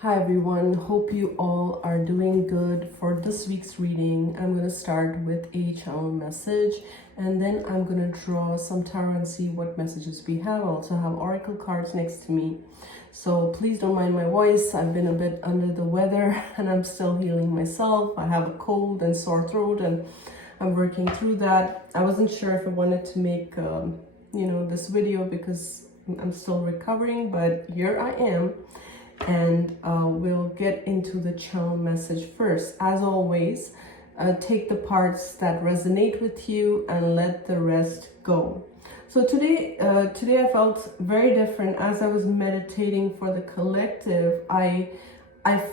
Hi everyone, hope you all are doing good. For this week's reading, I'm going to start with a channel message and then I'm going to draw some tarot and see what messages we have. I also have oracle cards next to me. So please don't mind my voice. I've been a bit under the weather and I'm still healing myself. I have a cold and sore throat and I'm working through that. I wasn't sure if I wanted to make this video because I'm still recovering, but here I am. And we'll get into the channel message first. As always, take the parts that resonate with you and let the rest go. So today I felt very different. As I was meditating for the collective, I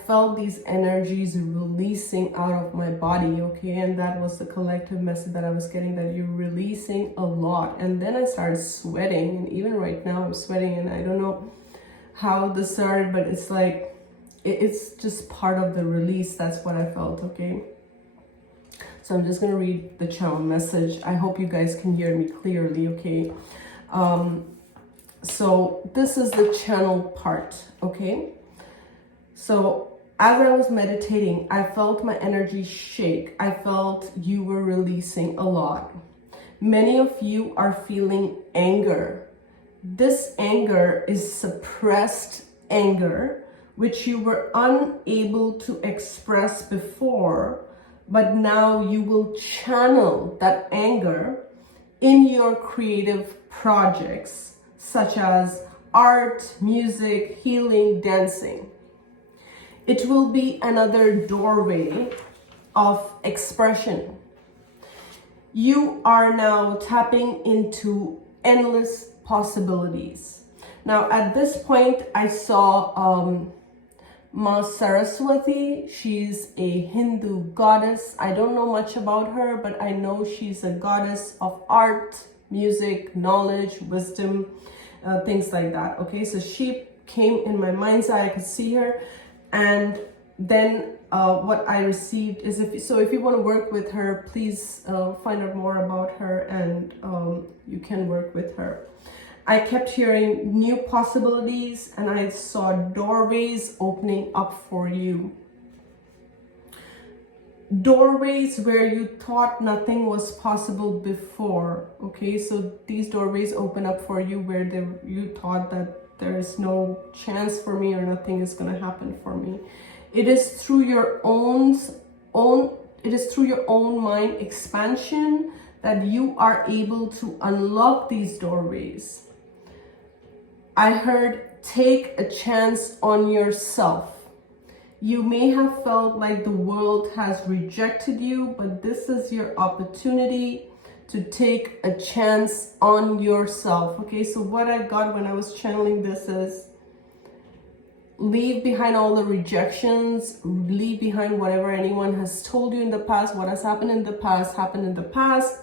felt these energies releasing out of my body, okay? And that was the collective message that I was getting, that you're releasing a lot. And then I started sweating, and even right now I'm sweating, and I don't know how this started, but it's like it's just part of the release. That's what I felt, okay? So I'm just gonna read the channel message. I hope you guys can hear me clearly, okay? So this is the channel part, okay? So as I was meditating, I felt my energy shake. I felt you were releasing a lot. Many of you are feeling anger. This anger is suppressed anger, which you were unable to express before, but now you will channel that anger in your creative projects, such as art, music, healing, dancing. It will be another doorway of expression. You are now tapping into endless possibilities. Now at this point I saw Ma Saraswati. She's a Hindu goddess. I don't know much about her, but I know she's a goddess of art, music, knowledge, wisdom, things like that, okay? So she came in my mind's eye. I could see her, and then what I received is, if you want to work with her, please find out more about her, and you can work with her. I kept hearing new possibilities, and I saw doorways opening up for you. Doorways where you thought nothing was possible before, okay? So these doorways open up for you where you thought that there is no chance for me or nothing is going to happen for me. It is through your own mind expansion that you are able to unlock these doorways. I heard, take a chance on yourself. You may have felt like the world has rejected you, but this is your opportunity to take a chance on yourself. Okay, so what I got when I was channeling this is, leave behind all the rejections, leave behind whatever anyone has told you in the past. What has happened in the past happened in the past.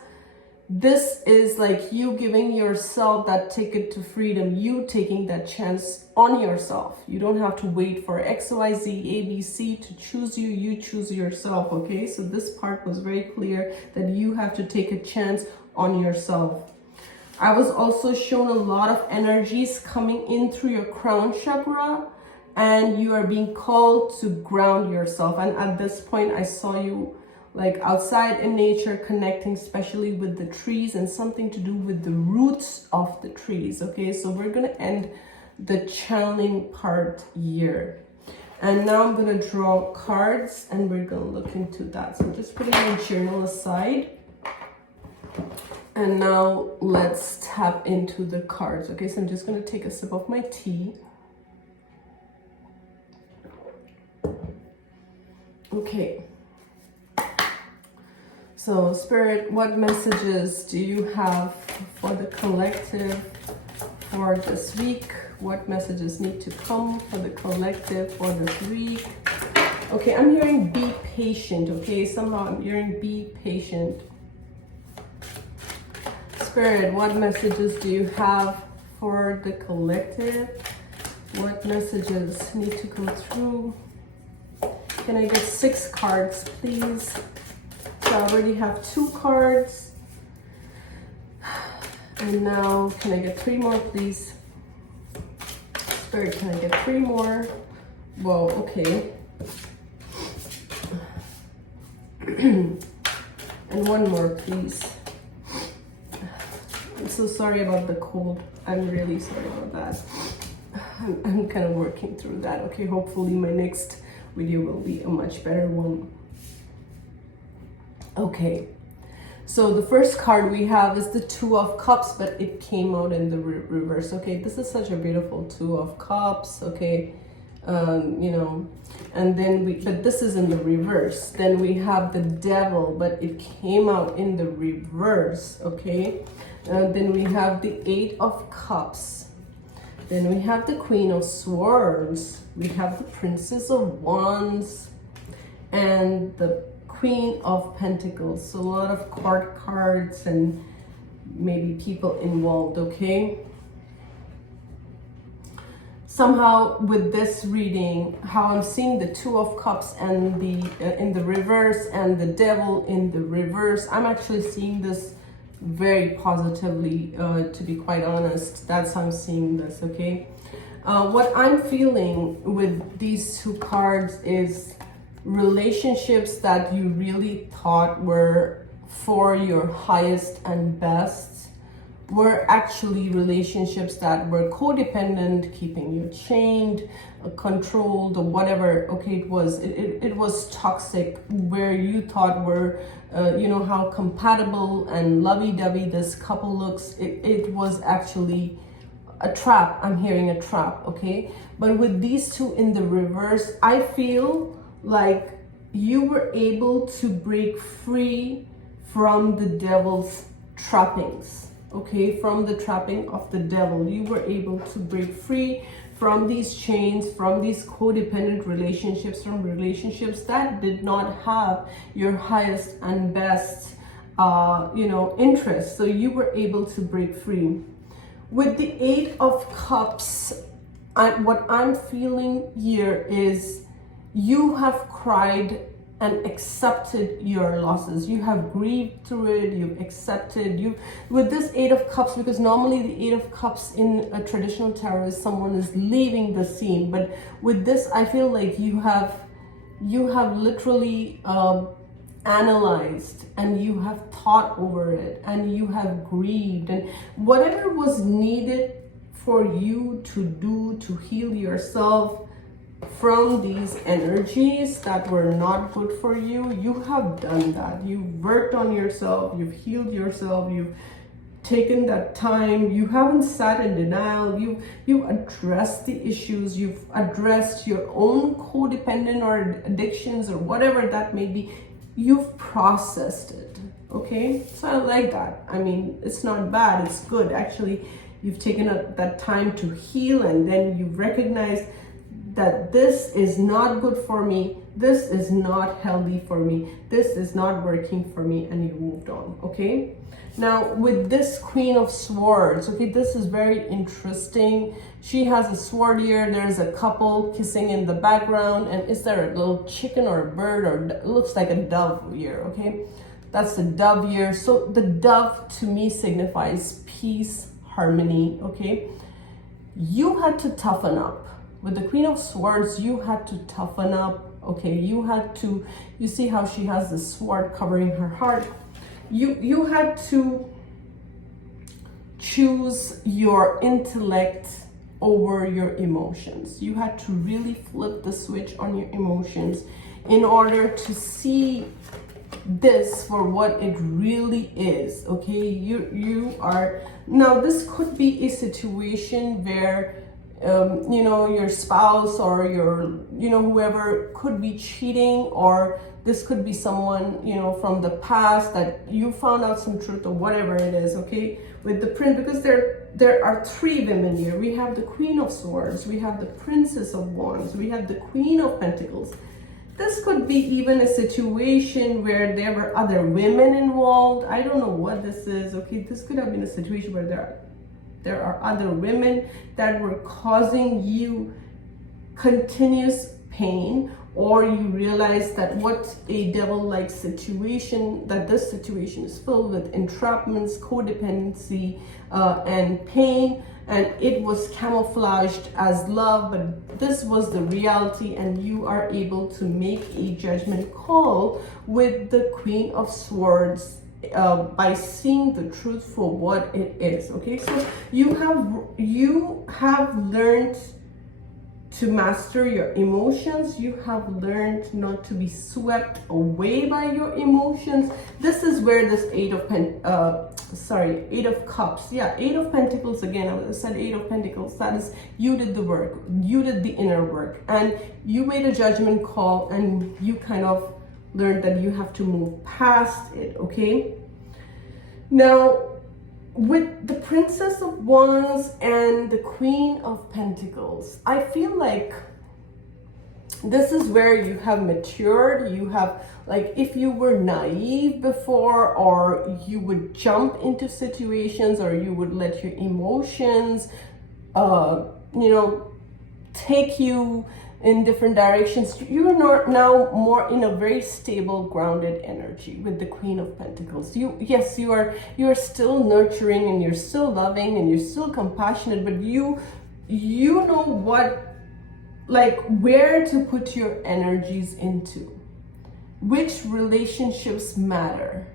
This is like you giving yourself that ticket to freedom, you taking that chance on yourself. You don't have to wait for XYZ, ABC to choose you, you choose yourself, okay? So this part was very clear that you have to take a chance on yourself. I was also shown a lot of energies coming in through your crown chakra, and you are being called to ground yourself. And at this point, I saw you like outside in nature, connecting especially with the trees and something to do with the roots of the trees, okay? So we're gonna end the channeling part here. And now I'm gonna draw cards and we're gonna look into that. So I'm just putting my journal aside. And now let's tap into the cards, okay? So I'm just gonna take a sip of my tea. Okay. So Spirit, what messages do you have for the collective for this week? What messages need to come for the collective for this week? Okay, I'm hearing be patient, okay? Somehow I'm hearing be patient. Spirit, what messages do you have for the collective? What messages need to come through? Can I get 6 cards, please? So I already have 2 cards. And now, can I get 3 more, please? Spirit, can I get 3 more? Whoa, okay. And one more, please. I'm so sorry about the cold. I'm really sorry about that. I'm kind of working through that. Okay, hopefully my next video will be a much better one. Okay, so the first card we have is the Two of Cups, but it came out in the reverse. Okay, this is such a beautiful Two of Cups. Okay, you know, and then but this is in the reverse. Then we have the Devil, but it came out in the reverse. Okay, then we have the Eight of Cups. Then we have the Queen of Swords. We have the Princess of Wands and the Queen of Pentacles. So a lot of court cards and maybe people involved, okay? Somehow with this reading, how I'm seeing the Two of Cups and the in the reverse and the Devil in the reverse, I'm actually seeing this very positively, to be quite honest. That's how I'm seeing this, okay? What I'm feeling with these two cards is relationships that you really thought were for your highest and best were actually relationships that were codependent, keeping you chained, controlled, or whatever. Okay, it was toxic, where you thought were you know how compatible and lovey-dovey this couple looks. It was actually a trap. I'm hearing a trap, okay? But with these two in the reverse, I feel like you were able to break free from the devil's trappings, okay? From the trapping of the devil, you were able to break free from these chains, from these codependent relationships, from relationships that did not have your highest and best, you know, interests. So you were able to break free. With the Eight of Cups, what I'm feeling here is you have cried and accepted your losses. You have grieved through it, you've accepted. With this Eight of Cups, because normally the Eight of Cups in a traditional tarot is someone is leaving the scene, but with this, I feel like you have literally analyzed, and you have thought over it, and you have grieved, and whatever was needed for you to do to heal yourself from these energies that were not good for you, you have done that. You've worked on yourself, you've healed yourself, you've taken that time, you haven't sat in denial, you've addressed the issues, you've addressed your own codependent or addictions or whatever that may be. You've processed it, okay? So I like that. I mean, it's not bad, it's good. Actually, you've taken that time to heal, and then you recognize that this is not good for me, this is not healthy for me, this is not working for me, and you moved on, okay? Now, with this Queen of Swords, okay, this is very interesting. She has a sword here. There's a couple kissing in the background. And is there a little chicken or a bird, or it looks like a dove here, okay? That's the dove here. So the dove to me signifies peace, harmony, okay? You had to toughen up. With the Queen of Swords, you had to toughen up, okay? You had to, you see how she has the sword covering her heart. You had to choose your intellect over your emotions. You had to really flip the switch on your emotions in order to see this for what it really is, okay? You are, now this could be a situation where you know, your spouse or your, you know, whoever could be cheating, or this could be someone, you know, from the past that you found out some truth or whatever it is, okay? With the prince, because there are three women here. We have the Queen of Swords, we have the Princess of Wands, we have the Queen of Pentacles. This could be even a situation where there were other women involved. I don't know what this is, okay? This could have been a situation where there are other women that were causing you continuous pain, or you realize that what a devil-like situation, that this situation is filled with entrapments, codependency, and pain. and it was camouflaged as love, but this was the reality, and you are able to make a judgment call with the Queen of Swords by seeing the truth for what it is. Okay, so you have learned to master your emotions. You have learned not to be swept away by your emotions. This is where this Eight of Cups. Yeah, Eight of Pentacles again. I said Eight of Pentacles. That is, you did the work. You did the inner work, and you made a judgment call, and you kind of learned that you have to move past it. Okay. Now, with the Princess of Wands and the Queen of Pentacles, I feel like this is where you have matured. You have, like, if you were naive before, or you would jump into situations, or you would let your emotions, take you in different directions, you're not now more in a very stable, grounded energy with the Queen of Pentacles. You are still nurturing, and you're still loving, and you're still compassionate, but you know what, like, where to put your energies into, which relationships matter,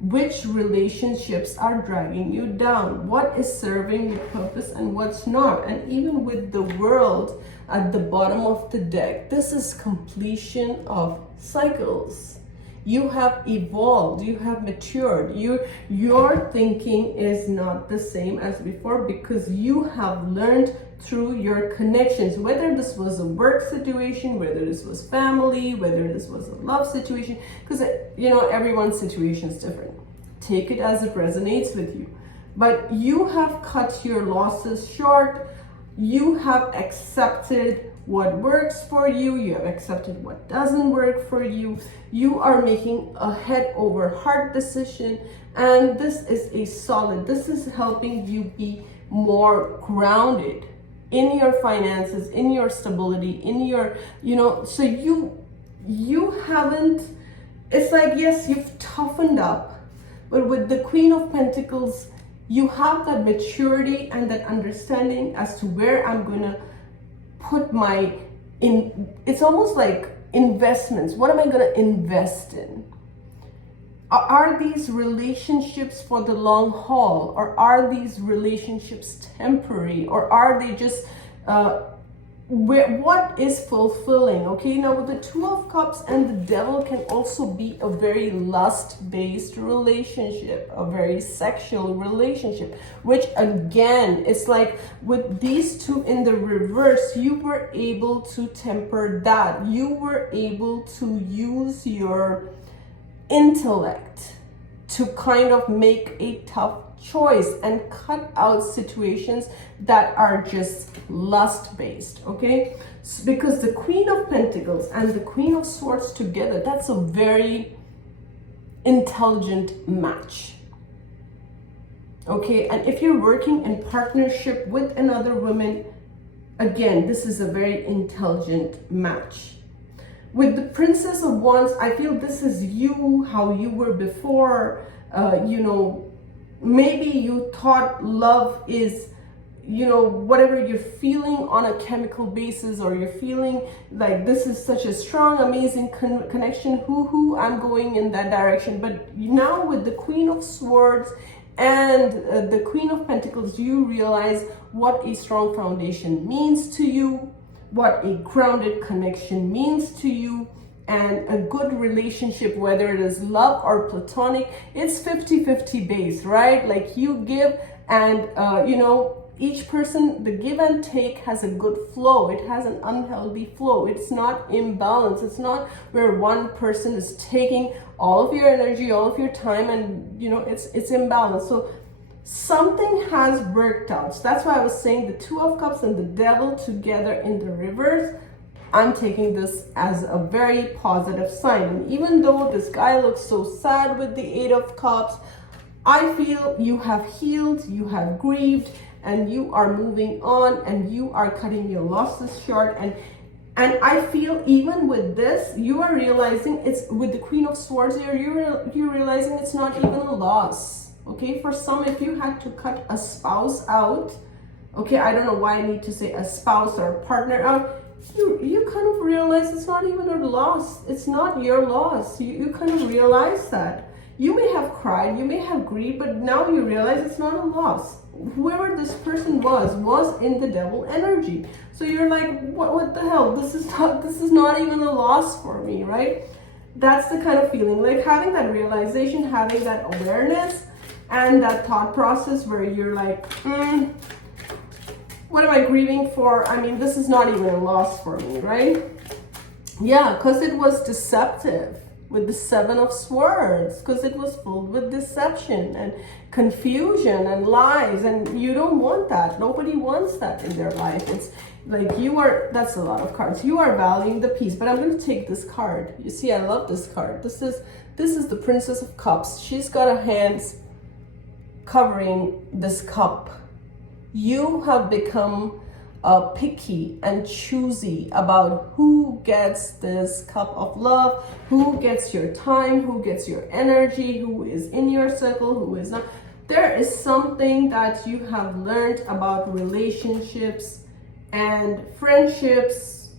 which relationships are dragging you down, what is serving your purpose and what's not. And even with the World at the bottom of the deck, this is completion of cycles. You have evolved, you have matured, your thinking is not the same as before, because you have learned through your connections, whether this was a work situation, whether this was family, whether this was a love situation, because everyone's situation is different. Take it as it resonates with you. But you have cut your losses short. You have accepted what works for you. You have accepted what doesn't work for you. You are making a head over heart decision, and this is this is helping you be more grounded in your finances, in your stability, in your, so you haven't, it's like, yes, you've toughened up, but with the Queen of Pentacles, you have that maturity and that understanding as to where I'm going to put it's almost like investments. What am I going to invest in? Are these relationships for the long haul, or are these relationships temporary, or are they just what is fulfilling? Okay, now with the Two of Cups and the Devil can also be a very lust-based relationship, a very sexual relationship, which again, it's like with these two in the reverse, you were able to temper that. You were able to use your intellect to kind of make a tough choice and cut out situations that are just lust-based, okay? Because the Queen of Pentacles and the Queen of Swords together, that's a very intelligent match, okay? And if you're working in partnership with another woman, again, this is a very intelligent match. With the Princess of Wands, I feel this is you, how you were before. Maybe you thought love is, whatever you're feeling on a chemical basis, or you're feeling like this is such a strong, amazing connection. I'm going in that direction. But now with the Queen of Swords and the Queen of Pentacles, you realize what a strong foundation means to you, what a grounded connection means to you, and a good relationship, whether it is love or platonic, it's 50-50 based, right? Like you give, and each person, the give and take has a good flow. It has an unhealthy flow. It's not imbalanced. It's not where one person is taking all of your energy, all of your time, and it's imbalanced. So something has worked out. So that's why I was saying the Two of Cups and the Devil together in the reverse. I'm taking this as a very positive sign. And even though this guy looks so sad with the Eight of Cups, I feel you have healed, you have grieved, and you are moving on, and you are cutting your losses short. And I feel even with this, you are realizing it's with the Queen of Swords here, you're realizing it's not even a loss. Okay, for some, if you had to cut a spouse out, Okay, I don't know why I need to say a spouse or a partner. You kind of realize it's not even a loss. It's not your loss. You kind of realize that. You may have cried, you may have grieved, but now you realize it's not a loss. Whoever this person was in the devil energy. So you're like, what the hell? This is not even a loss for me, right? That's the kind of feeling, like having that realization, having that awareness, and that thought process where you're like, what am I grieving for? I mean, this is not even a loss for me, right? Yeah, because it was deceptive with the Seven of Swords, because it was filled with deception and confusion and lies, and you don't want that. Nobody wants that in their life. It's like that's a lot of cards. You are valuing the peace, but I'm going to take this card. You see, I love this card. This is the Princess of Cups. She's got her hands covering this cup. You have become picky and choosy about who gets this cup of love, who gets your time, who gets your energy, who is in your circle, who is not. There is something that you have learned about relationships and friendships,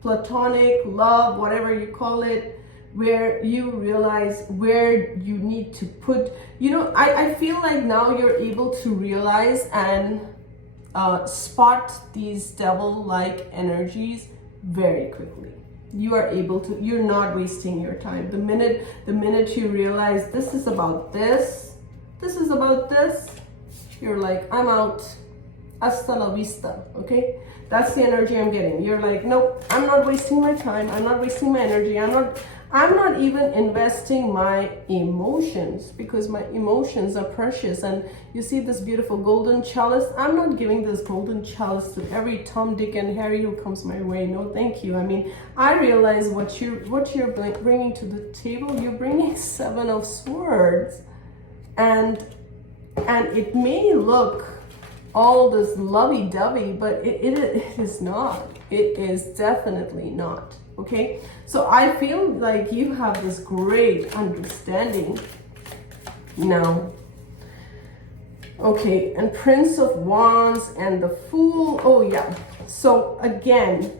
platonic love, whatever you call it, where you realize where you need to put, I feel like now you're able to realize and spot these devil-like energies very quickly. You are able to, you're not wasting your time. The minute you realize this is about this is about this, you're like, I'm out. Hasta la vista, okay? That's the energy I'm getting. You're like, nope, I'm not wasting my time. I'm not wasting my energy. I'm not even investing my emotions, because my emotions are precious. And you see this beautiful golden chalice? I'm not giving this golden chalice to every Tom, Dick, and Harry who comes my way. No, thank you. I mean, I realize what you're bringing to the table. You're bringing Seven of Swords, and it may look all this lovey-dovey, but it is not. It is definitely not. Okay, so I feel like you have this great understanding now. Okay, and Prince of Wands and the Fool. Oh yeah, so again,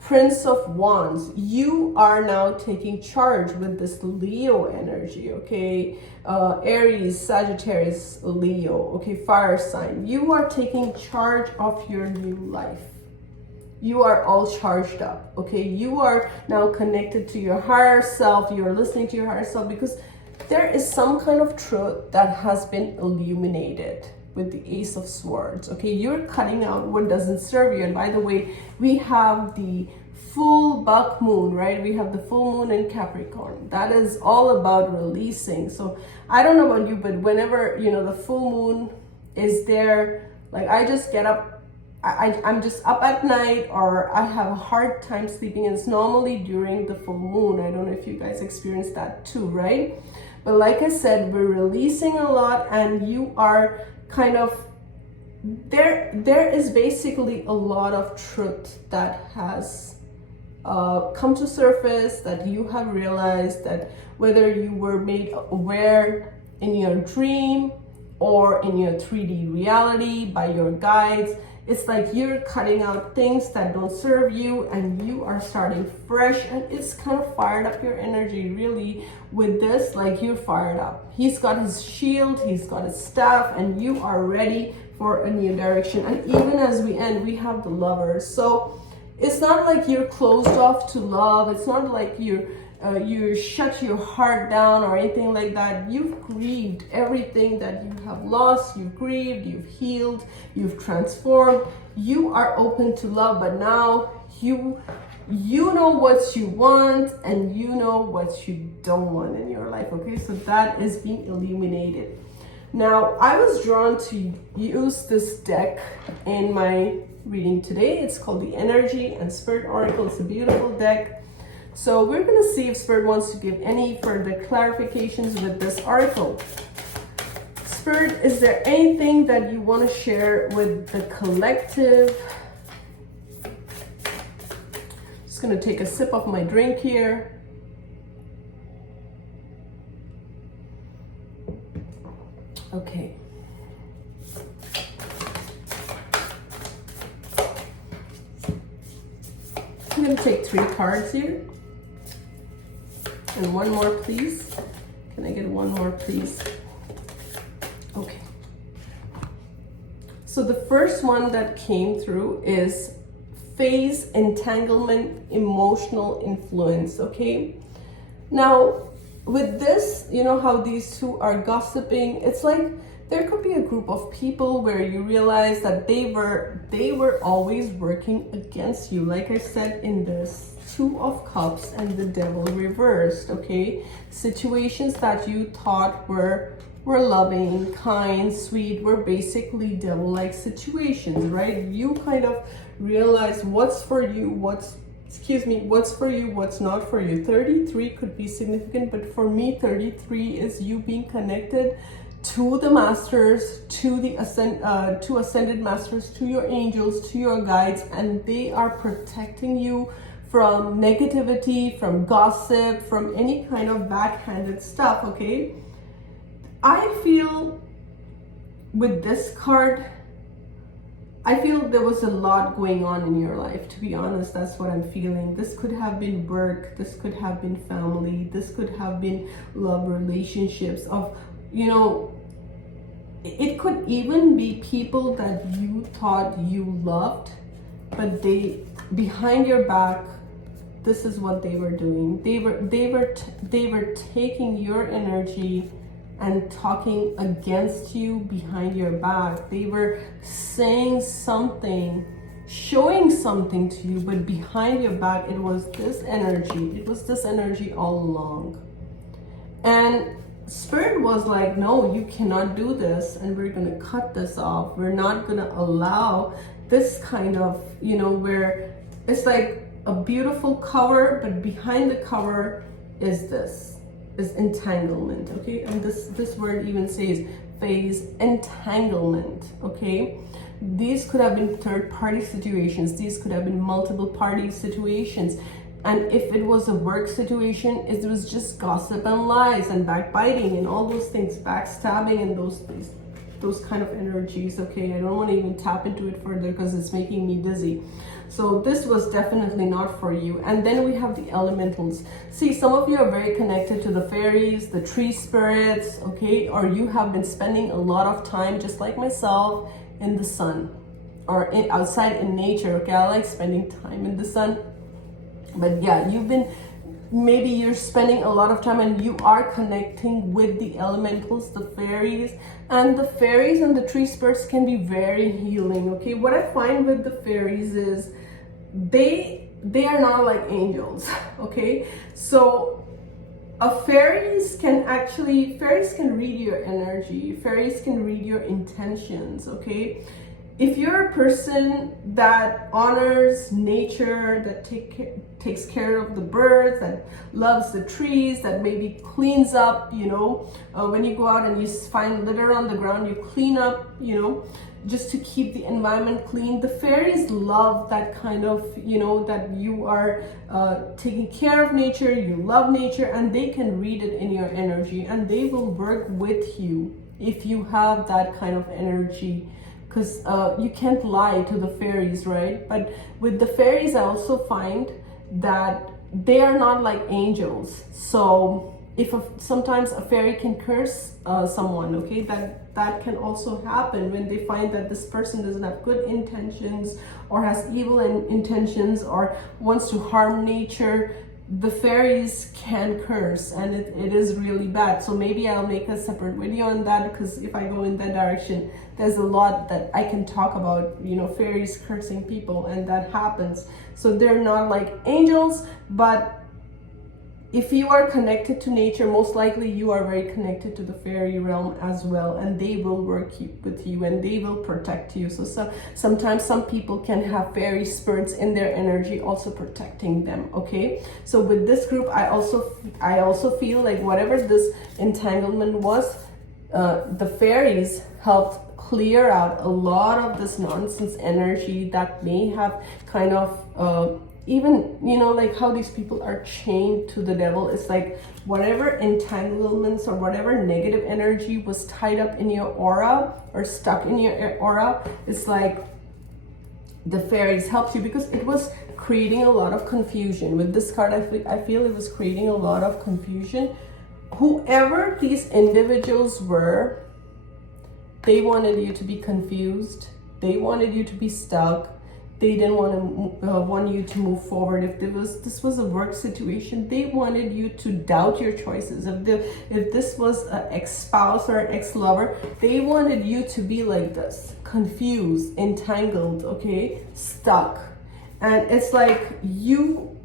Prince of Wands, you are now taking charge with this Leo energy, okay? Aries, Sagittarius, Leo, okay, fire sign. You are taking charge of your new life. You are all charged up, okay? You are now connected to your higher self. You're listening to your higher self, because there is some kind of truth that has been illuminated with the Ace of Swords, okay? You're cutting out what doesn't serve you. And by the way, we have the full buck moon, right? We have the full moon in Capricorn. That is all about releasing. So I don't know about you, but whenever, the full moon is there, like I just get up, I'm just up at night, or I have a hard time sleeping, and it's normally during the full moon. I don't know if you guys experience that too, right? But like I said, we're releasing a lot, and you are kind of, there is basically a lot of truth that has come to surface, that you have realized, that whether you were made aware in your dream or in your 3D reality by your guides, it's like you're cutting out things that don't serve you, and you are starting fresh, and it's kind of fired up your energy really with this. Like, you're fired up. He's got his shield, he's got his staff, and you are ready for a new direction. And even as we end, we have the Lovers. So it's not like you're closed off to love. It's not like you shut your heart down or anything like that. You've grieved everything that you have lost. You've grieved, you've healed, you've transformed. You are open to love, but now you know what you want, and you know what you don't want in your life, okay? So that is being illuminated. Now, I was drawn to use this deck in my reading today. It's called the Energy and Spirit Oracle. It's a beautiful deck. So we're going to see if Spirit wants to give any further clarifications with this oracle. Spirit, is there anything that you want to share with the collective? Just going to take a sip of my drink here. Okay. going to take 3 cards here. And one more, please. Can I get one more, please? Okay. So the first one that came through is phase, entanglement, emotional influence, okay? Now, with this, you know how these two are gossiping? It's like there could be a group of people where you realize that they were always working against you. Like I said in this, 2 of Cups and the Devil reversed, okay? Situations that you thought were loving, kind, sweet, were basically devil-like situations, right? You kind of realize what's for you, what's for you, what's not for you. 33 could be significant, but for me, 33 is you being connected to the masters, to the ascended masters, to your angels, to your guides, and they are protecting you from negativity, from gossip, from any kind of backhanded stuff, okay? I feel with this card, I feel there was a lot going on in your life. To be honest, that's what I'm feeling. This could have been work, this could have been family, this could have been love relationships of, you know, it could even be people that you thought you loved, but they, behind your back, this is what they were doing. They were taking your energy and talking against you behind your back. They were saying something, showing something to you, but behind your back, it was this energy. It was this energy all along. And Spirit was like, no, you cannot do this, and we're gonna cut this off. We're not gonna allow this kind of, you know, where it's like a beautiful cover, but behind the cover is this, is entanglement, okay? And this word even says phase, entanglement, okay? These could have been third-party situations. These could have been multiple party situations. And if it was a work situation, it was just gossip and lies and backbiting and all those things, backstabbing and those kind of energies, okay? I don't want to even tap into it further because it's making me dizzy. So this was definitely not for you. And then we have the elementals. See, some of you are very connected to the fairies, the tree spirits, okay? Or you have been spending a lot of time, just like myself, in the sun or outside in nature, okay? I like spending time in the sun. But yeah, maybe you're spending a lot of time and you are connecting with the elementals, the fairies, and the fairies and the tree spirits can be very healing, okay? What I find with the fairies is they are not like angels, okay? So fairies can read your energy, fairies can read your intentions, okay? If you're a person that honors nature, that takes care of the birds, that loves the trees, that maybe cleans up, you know, when you go out and you find litter on the ground, you clean up, you know, just to keep the environment clean. The fairies love that kind of, you know, that you are taking care of nature, you love nature, and they can read it in your energy, and they will work with you if you have that kind of energy. Because you can't lie to the fairies, right? But with the fairies, I also find that they are not like angels. So sometimes a fairy can curse someone, okay? That can also happen when they find that this person doesn't have good intentions or has evil intentions or wants to harm nature. The fairies can curse, and it is really bad. So maybe I'll make a separate video on that, because if I go in that direction, there's a lot that I can talk about, you know, fairies cursing people, and that happens. So they're not like angels, but if you are connected to nature, most likely you are very connected to the fairy realm as well, and they will work with you and they will protect you. So sometimes some people can have fairy spirits in their energy also protecting them, okay? So with this group, I also feel like whatever this entanglement was, the fairies helped clear out a lot of this nonsense energy that may have kind of even, you know, like how these people are chained to the devil. It's like whatever entanglements or whatever negative energy was tied up in your aura or stuck in your aura, it's like the fairies helped you, because it was creating a lot of confusion. With this card, I feel it was creating a lot of confusion. Whoever these individuals were, they wanted you to be confused. They wanted you to be stuck. They didn't want you to move forward. If this was a work situation, they wanted you to doubt your choices. If this was an ex-spouse or an ex-lover, they wanted you to be like this, confused, entangled, okay, stuck. And it's like you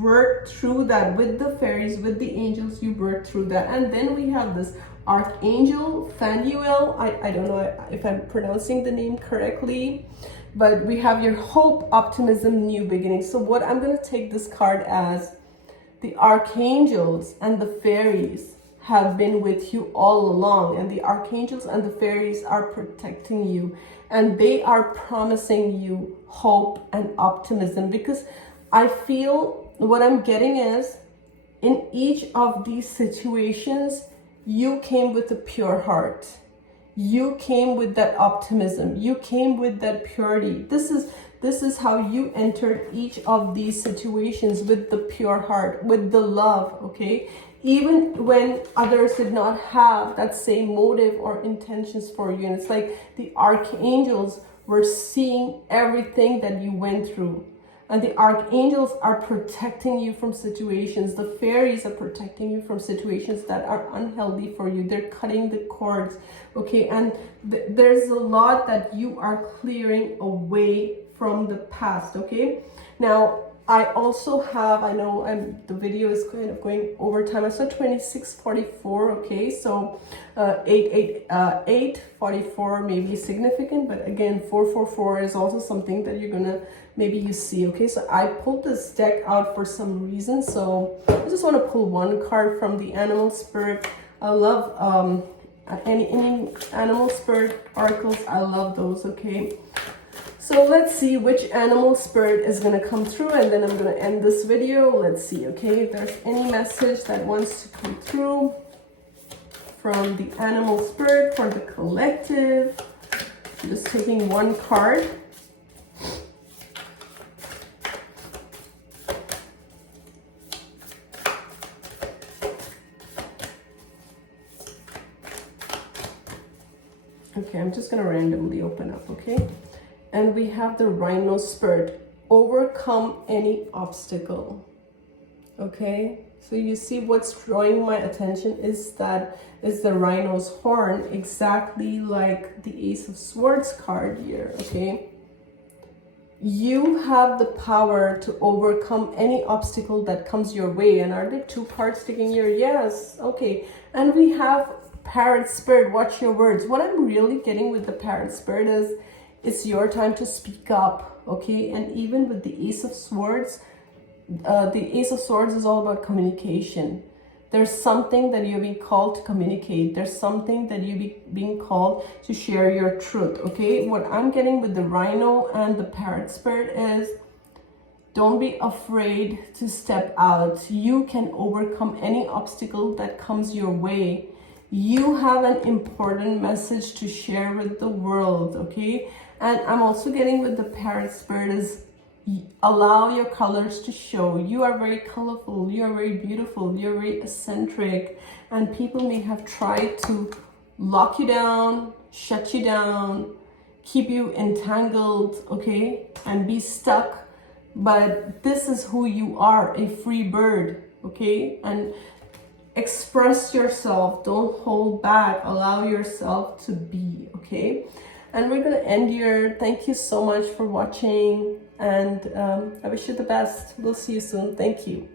worked through that with the fairies, with the angels. You worked through that. And then we have this Archangel Phanuel. I don't know if I'm pronouncing the name correctly, but we have your hope, optimism, new beginning. So what I'm going to take this card as, the archangels and the fairies have been with you all along, and the archangels and the fairies are protecting you, and they are promising you hope and optimism. Because I feel what I'm getting is, in each of these situations, you came with a pure heart. You came with that optimism. You came with that purity. This is how you entered each of these situations, with the pure heart, with the love, okay? Even when others did not have that same motive or intentions for you. And it's like the archangels were seeing everything that you went through. And the archangels are protecting you from situations. The fairies are protecting you from situations that are unhealthy for you. They're cutting the cords, okay? And there's a lot that you are clearing away from the past, okay? Now, I also have, I know the video is kind of going over time. I saw 2644, okay? So 844 may be significant, but again, 444 is also something that you're gonna, maybe you see, okay? So I pulled this deck out for some reason. So I just want to pull one card from the animal spirit. I love any animal spirit oracles. I love those, okay? So let's see which animal spirit is going to come through, and then I'm going to end this video. Let's see, okay, if there's any message that wants to come through from the animal spirit for the collective. I'm just taking one card. Okay, I'm just going to randomly open up, okay? And we have the rhino spirit. Overcome any obstacle. Okay? So you see what's drawing my attention is the rhino's horn, exactly like the Ace of Swords card here, okay? You have the power to overcome any obstacle that comes your way. And are there two cards sticking here? Yes. Okay. And we have Parrot Spirit. Watch your words. What I'm really getting with the Parrot Spirit is, it's your time to speak up, okay? And even with the Ace of Swords, the Ace of Swords is all about communication. There's something that you're being called to communicate. There's something that you're being called to share your truth, okay? What I'm getting with the rhino and the Parrot Spirit is, don't be afraid to step out. You can overcome any obstacle that comes your way. You have an important message to share with the world, okay? And I'm also getting with the Parrot Spirit is, allow your colors to show. You are very colorful, you are very beautiful, you're very eccentric, and people may have tried to lock you down, shut you down, keep you entangled, okay, and be stuck. But this is who you are, a free bird, okay? And express yourself, don't hold back, allow yourself to be, okay? And we're gonna end here. Thank you so much for watching, and I wish you the best. We'll see you soon. Thank you.